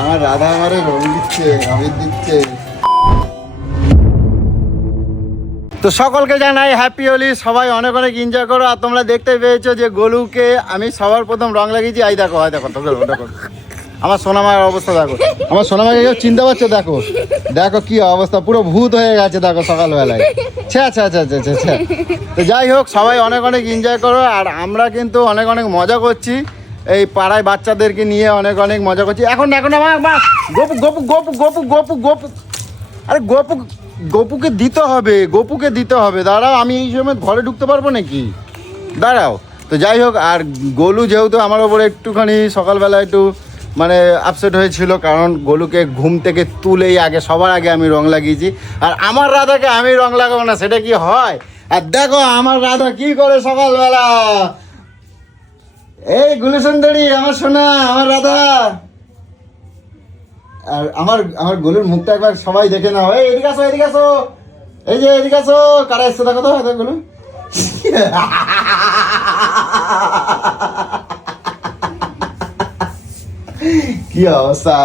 আমার রাধা আমারে রং দিচ্ছে, আবির দিচ্ছে। তো সকলকে জানাই হ্যাপি হোলি, সবাই অনেক অনেক এনজয় করো। আর তোমরা দেখতে পেয়েছো যে গোলুকে আমি সবার প্রথম রং লাগিয়েছি। এই দেখো, দেখো দেখো আমার সোনামার অবস্থা দেখো, আমার সোনামাকে কেউ চিনতে পারছো? দেখো দেখো কি অবস্থা, পুরো ভূত হয়ে গেছে দেখো সকালবেলায়। আচ্ছা। তো যাই হোক, সবাই অনেক অনেক এনজয় করো। আর আমরা কিন্তু অনেক অনেক মজা করছি, এই পাড়ায় বাচ্চাদেরকে নিয়ে অনেক অনেক মজা করছি। এখন আমার গপু গপু গপু গপু গপু গপু, আরে গপুকে দিতে হবে। দাঁড়াও, আমি এই সময় ঘরে ঢুকতে পারবো নাকি? দাঁড়াও। তো যাই হোক, আর গোলু যেহেতু আমার ওপরে একটুখানি সকালবেলা একটু মানে আপসেট হয়েছিল, কারণ গোলুকে ঘুম থেকে তুলেই সবার আগে আমি রং লাগিয়েছি। আর আমার রাধাকে আমি রং লাগাবো না, সেটা কি হয়? আর দেখো আমার রাধা কি করে সকালবেলা। এই গুলু সুন্দরী, আমার সোনা, আমার রাধা। আর আমার গোলুর মুখটা একবার সবাই দেখে নাও। এই এদিকে আসো, এই যে এদিকে আসো। কারা এসছে দেখো তো গোলু। কি অবস্থা।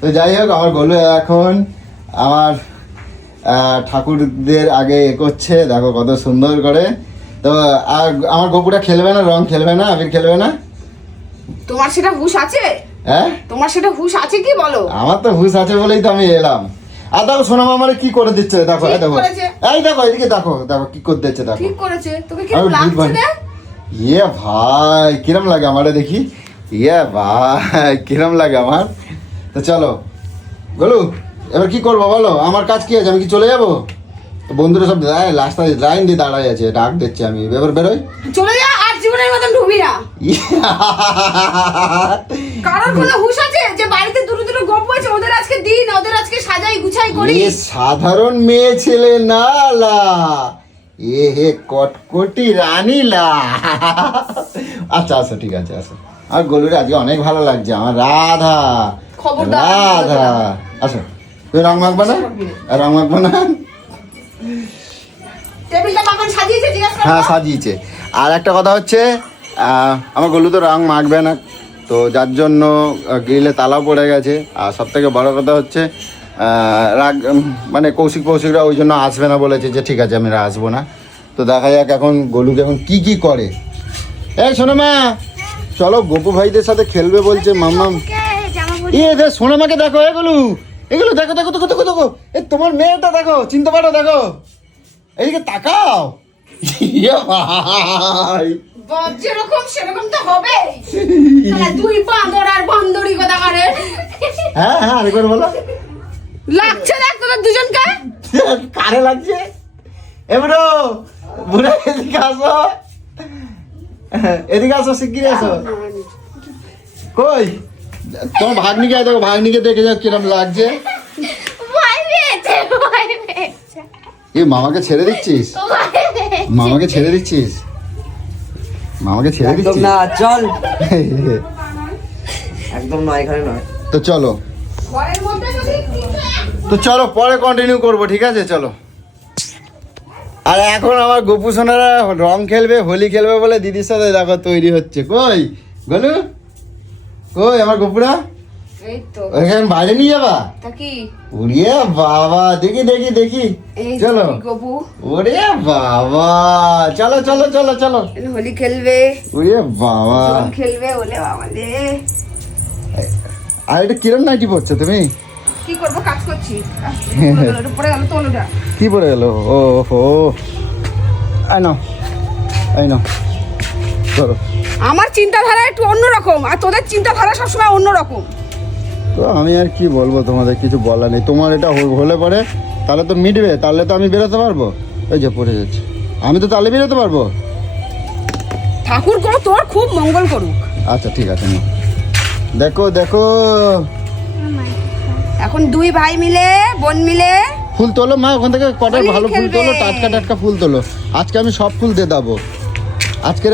তো যাই হোক, আমার গোলু এখন আমার ঠাকুরদের আগে করছে, দেখো কত সুন্দর করে। তো আর আমার গপুটা খেলবে না, রং খেলবে না, আবির খেলবে না। তোমার সেটা হুঁশ আছে? হ্যাঁ, তোমার সেটা হুঁশ আছে কি বলো? আমার তো হুঁশ আছে বলেই তো আমি এলাম। আর দেখো সোনামা আমারে কি করে দিচ্ছে, দেখো এই দেখো, এই দেখো এদিকে দেখো কি করে দিচ্ছে দেখো। ঠিক করেছে, তোকে কি লাগছে রে? ইয়ে ভাই কিরম লাগে আমারে দেখি, ইয়ে ভাই কিরম লাগে আমার। তো চলো গোলু, এবার কি করবো বলো? আমার কাজ কি আছে, আমি কি চলে যাবো? তো বন্ধুরা সব রাস্তায় লাইন দিয়ে দাঁড়ায় আছে, ডাক দিচ্ছে, আমি এবার বেরোই। চলে যা, আর জীবনের মতন ঢুবি না। কারোর কোনো হুঁশ আছে যে বাড়িতে দুটো গপ আছে? ওদের আজকে দিন, ওদের আজকে সাজাই গুছাই করি। এ সাধারণ মেয়ে ছেলে না লা, এ হে কটকটি রানী লা। আচ্ছা ঠিক আছে, আসো। আর গোলুরে আজকে অনেক ভালো লাগছে, আমার রাধা। রাধা আসো। তুই রং মাখবা না? রং মাখবা না? টেবিলটা বাবা সাজিয়েছে, জিজ্ঞাসা করো। হ্যাঁ সাজিয়েছে। আর একটা কথা হচ্ছে, আমার গোলু তো রং মাখবে না, তো যার জন্য গ্রিলে তালাও পড়ে গেছে। আর সব থেকে বড় কথা হচ্ছে রাগ মানে কৌশিকরা ওই জন্য আসবে না বলেছে, যে ঠিক আছে আমি আসবো না। তো দেখা যাক এখন গোলুকে এখন কি করে। এই শোনো মা, চলো গপু ভাইদের সাথে খেলবে বলছে মাম্মা। সোনামাকে দেখো, এগুলো দেখো এ তোমার মেয়েটা দেখো, চিনতে পারো? দেখো এইদিকে তাকাও। ভাই যেরকম সেরকম তো হবে। দুই বান্দর আর বান্দরি কথা করে। হ্যাঁ আরেকবার বলো। লাগছে দেখ তোদের দুজনকে। কারে লাগছে? এবারো বুড়া এদিকে আসো শিগগিরই আসো। কই তোমার ভাগ্নিকে দেখো, ভাগ্নিকে দেখে যাও কিরম লাগছে। এ মামাকে ছেড়ে দিচ্ছিস? মামাকে ছেড়ে দিচ্ছিস না, চল। একদম নয়, এখানে নয়। তো চলো পরে কন্টিনিউ করবো, ঠিক আছে? চলো। আর এখন আমার গপু সোনারা রং খেলবে, হোলি খেলবে বলে দিদির সাথে দেখো তৈরি হচ্ছে। কই গোলু, কই আমার গপুরা? এই তো ওখানে বাইরে নিয়ে যাবা? ওরে বাবা, দেখি চলো। ওরে বাবা, চলো হোলি খেলবে, ওরে বাবা খেলবে। ওলে বাবা রে। আর এটা কিরম নাইটি পড়ছো তুমি? কি করবো, কাজ করছি। পরে গেল তো ওটা কি পড়ে গেল? ও হো, এই নাও ধরো। আমার চিন্তাধারা একটু অন্যরকম, আর তোদের চিন্তাধারা সবসময় অন্যরকম। তো আমি আর কি বলবো, তোমাদের কিছু বলা নেই। তোমার এটা হলে পরে তাহলে তো মিটবে, তাহলে তো আমি বেরোতে পারবো। এই যে পড়ে যাচ্ছে, আমি তো তাহলে বেরোতে পারবো। ঠাকুর করো তোর খুব মঙ্গল করুক। আচ্ছা ঠিক আছে, দেখো এখন দুই ভাই মিলে, বোন মিলে ফুল তোলো মা, ওখান থেকে কটা ভালো ফুল তোলো, টাটকা ফুল তোলো। আজকে আমি সব ফুল দিয়ে দেবো,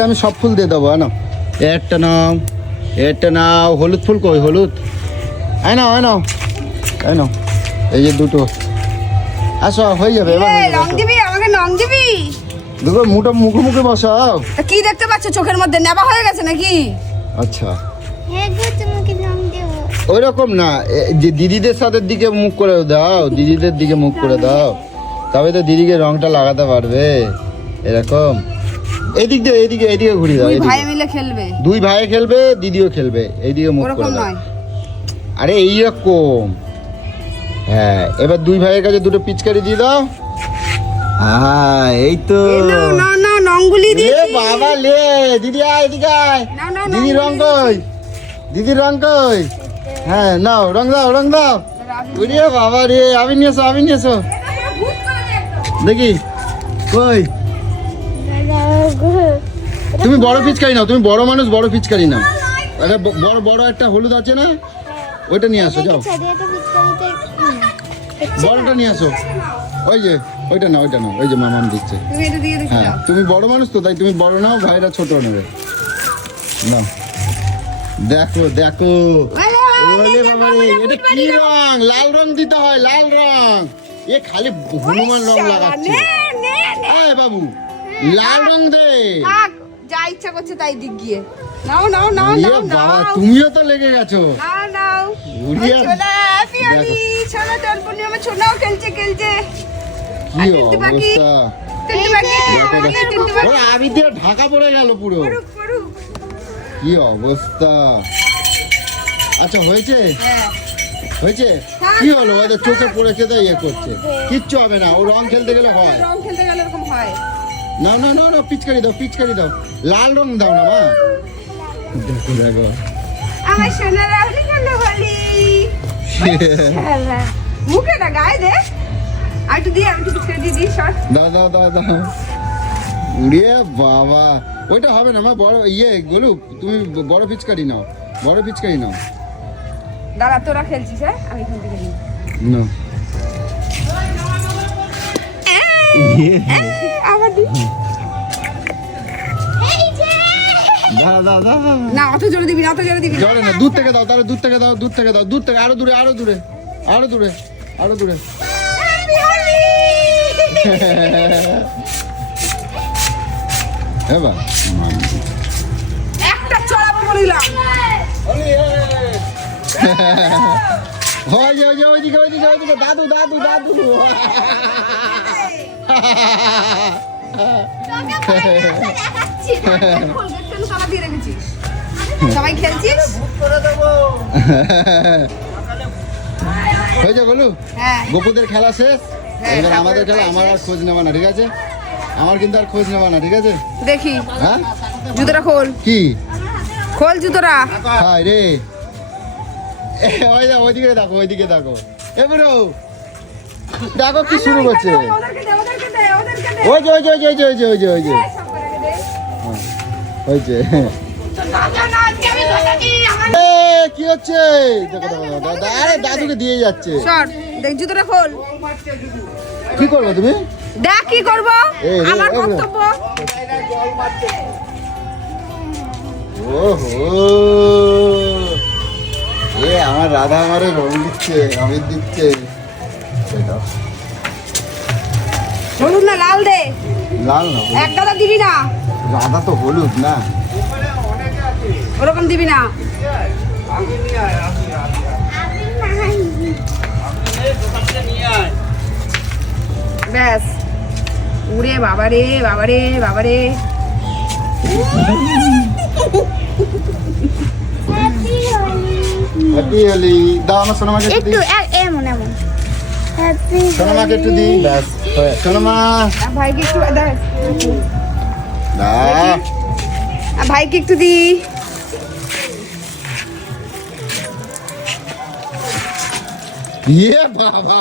আমি সব ফুল দিয়ে দেবো। একটা নাও, হলুদ ফুল কই? হলুদ এই নাও এই যে দুটো। আসো, হয়ে যাবে এবার। রং দিবি আমাকে, রং দিবি? দেখো মুখে মুখে বসাও। তা কি দেখতে পাচ্ছ চোখের মধ্যে নেবা হয়ে গেছে নাকি? আচ্ছা হ্যাঁ গো তোমাকে রং দেবো। ওই রকম না, যে দিদিদের সাথে দিকে মুখ করে দাও, দিদিদের দিকে মুখ করে দাও, তবে তো দিদিকে রংটা লাগাতে পারবে। এরকম এদিক দিয়ে এদিকে ঘুরিয়ে দাও। দুই এদিকে ভাই মিলে খেলবে, দুই ভাই খেলবে, দিদিও খেলবে, এইদিকে মুখ ওরকম করে দাও। নয়। আরে এইরকম, হ্যাঁ। এবার দুই ভাইয়ের কাছে দুটো পিচকারি দিয়ে দাও। হ্যাঁ এই তো। নাও নাও নাও নঙ্গুলি এ দিয়েছি। বাবা লে, দিদি আয় এদিকে আয়। নাও, নাও, দিদি রং কই, দিদির রং কই? হ্যাঁ নাও, রং দাও রং দাও। ওরে বাবা রে, আমি নিয়ে এসো দেখি কই। তুমি বড় পিচকারি নাও, তুমি বড় মানুষ, বড় পিচকারি নাও। আরে বড় বড় একটা হলুদ আছে না, ওইটা নিয়ে আসো যাও। ছাদিয়াটা পিচকারিতে বড়টা নিয়ে আসো। ওই যে ওইটা না, ওই যে মামাম দিচ্ছে। তুমি এটা দিয়ে দেখি হ্যাঁ দাও। তুমি বড় মানুষ তো, তাই তুমি বড় নাও, ভাইরা ছোট নেবে। নাও দেখো দেখো। ওরে বাবা রে, এটা কি রং? লাল রং দিতে হয়, লাল রং। এ খালি হনুমান রং লাগাচ্ছে। নে, নে, নে। এই বাবু, লাল রং দে। থাক, যা ইচ্ছা করছে তাই দিক গিয়ে। নাও নাও নাও এ নাও বাবা, নাও। তুমিও তো লেগে গেছো। নাও নাও। উড়িয়ে ছোলা, পিয়ালি, ছোলা দর্পণী, আমার ছোলাও খেলছে। কি আর তিনটে বাকি। অবস্থা। তিনটে বাকি, দেখো, দেখো। তিনটে বাকি। ওরে আবি দিয়ে ঢাকা পড়ে গেল পুরো। পড়ুক, পড়ুক। কি অবস্থা। আচ্ছা হয়েছে, হ্যাঁ। হয়েছে। কি হলো, ওদের চোখে পড়েছে তাই ইয়ে করছে। কিচ্ছু হবে না, ও রং খেলতে গেলে হয়। রং খেলতে গেলে এরকম হয়। না না না না, পিচকারি দাও, পিচকারি দাও। লাল রং দাও না মা। দেখো দেখো। আমার সোনার আউলি গেল হলি। মুখে না গায়ে দে। আর একটু দিয়ে, আমি একটু পিছনে দিয়ে দিই শর্ট। দাও দাও দাও দাও। উড়িয়ে বাবা, ওইটা হবে না মা, বড় ইয়ে গোলু, তুমি বড় পিচকারি নাও, বড় পিচকারি নাও। দাঁড়া, তোরা খেলছিস হ্যাঁ, আমি এখান থেকে নিই। না আবার দি। দাও দাও দাও দাও। না অত জোরে দিবি না, অত জোরে দিবি না। জলে না, দূর থেকে দাও, তাহলে দূর থেকে দাও, দূর থেকে দাও, দূর থেকে, আরো দূরে, আরো দূরে, আরো দূরে, আরো দূরে। Happy Holi! এবার একটা চড়াবো বলিলাম। ওই যে ওইদিকে ওইদিকে ওইদিকে, দাদু দাদু দাদু। তালা দিয়ে রেখেছি। সবাই খেলছিস? হয়েছে বলু, হ্যাঁ। গোপুদের খেলা শেষ। হ্যাঁ, এবার ঠাকুরের আমাদের খেলা, খেলা আমার আর খোঁজ নেওয়া না, ঠিক আছে? আমার কিন্তু আর খোঁজ নেওয়া না, ঠিক আছে? দেখি হ্যাঁ জুতোটা খোল, কি খোল জুতোটা। হায় রে। ওই দেখো, ওইদিকে দেখো, ওইদিকে দেখো। এবারে দেখো কি শুরু করছে। ওদেরকে দে, ওদেরকে দে, ওদেরকে দে। ওই যে ওই যে ওই যে ওই যে ওই যে ওই যে এই সব করে দে। হয়েছে। না, না, না, আজকে আমি ধরে নিই, আমার এ, কি হচ্ছে? দেখো দেখো দাদা, আরে দাদুকে দিয়ে যাচ্ছে। শর্ট, দেখ জুতোটা খোল। কি করবে তুমি? দেখ কি করবো, এই রে, আমার এই রে। কর্তব্য। ওহো, এ আমার রাধা আমারে রং দিচ্ছে, আমির দিচ্ছে। এটা হলুদ না লাল দে, লাল না, এক গাদা দিবি না, রাধা তো হলুদ না। ওরকম দিবি না। ব্যাস, উড়ে বাবারে বাবারে বাবারে। হ্যাপি হোলি। দাও আমার সোনামাকে একটু একটু দিই, এমন এমন হ্যাপি সোনামাকে একটু দিই। ব্যাস, সোনামা ভাইকে একটু দা। ভাইকে একটু দি। ইয়ে বাবা,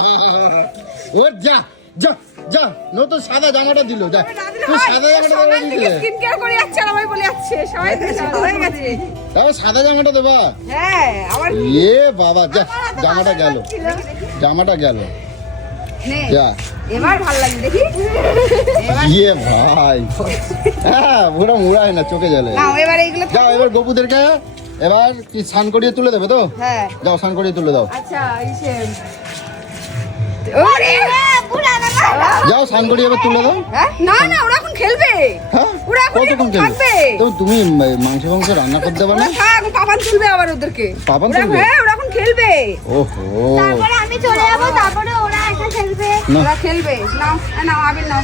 ও যা যা যা, নতুন সাদা জামাটা দিল, যা তুই সাদা জামাটা দিলে। স্কিন কেয়ার করে যাচ্ছে, সবাই বলে যাচ্ছে, সবাই হয়ে গেছে। তাও সাদা জামাটা দেবা। হ্যাঁ, আমার ইয়ে বাবা, যা জামাটা গেল, জামাটা গেল, নে, যা। এবার ভাল লাগে দেখি। ইয়ে ভাই, হ্যাঁ পুরো মুড়ায় না, চোখে জ্বলে। নাও এবার এইগুলো যাও এবার গপুদেরকে, এবার কি স্নান করিয়ে তুলে দেবে তো? হ্যাঁ। যাও স্নান করিয়ে তুলে দাও। আচ্ছা, ইসে ওরে পুরানো যাও স্নান করি এবার তুলে দাও। হ্যাঁ? না না ওরা এখন খেলবে। হ্যাঁ ওরা এখন কতক্ষণ একটু থাকবে। তো তুমি মাংস রান্না করতে পারো ওরা না? থাক, পাপান তুলবে আবার ওদেরকে। পাপান ওরা- তুলবে? হ্যাঁ ওরা এখন খেলবে। ওহো তারপরে আমি চলে যাবো, তারপরে ওরা এসে খেলবে। না ওরা খেলবে। নাও নাও আবির নাও,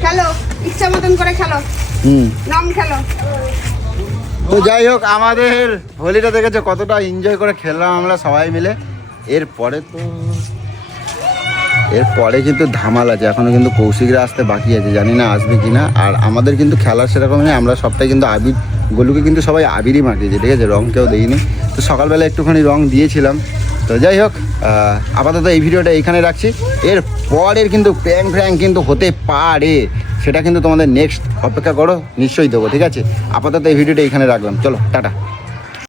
খেলো ইচ্ছা মতন করে খেলো, হুম রং খেলো। তো যাই হোক আমাদের হোলিটা দেখেছো কতটা এনজয় করে খেললাম আমরা সবাই মিলে। এরপরে কিন্তু ধামাল আছে, এখনো কিন্তু কৌশিকরা আসতে বাকি আছে, জানি না আসবে কিনা। আর আমাদের কিন্তু খেলা সেরকম নেই, আমরা সবটাই কিন্তু আবির, গোলুকে কিন্তু সবাই আবিরই মাখিয়েছে, ঠিক আছে, রং কেউ দেইনি। তো সকালবেলা একটুখানি রং দিয়েছিলাম। তো যাই হোক আপাতত এই ভিডিওটা এইখানে রাখছি। এর পরের কিন্তু প্র্যাঙ্ক কিন্তু হতে পারে, সেটা কিন্তু তোমাদের নেক্সট অপেক্ষা করো, নিশ্চয়ই দেবো, ঠিক আছে। আপাতত এই ভিডিওটা এইখানে রাখলাম, চলো টাটা।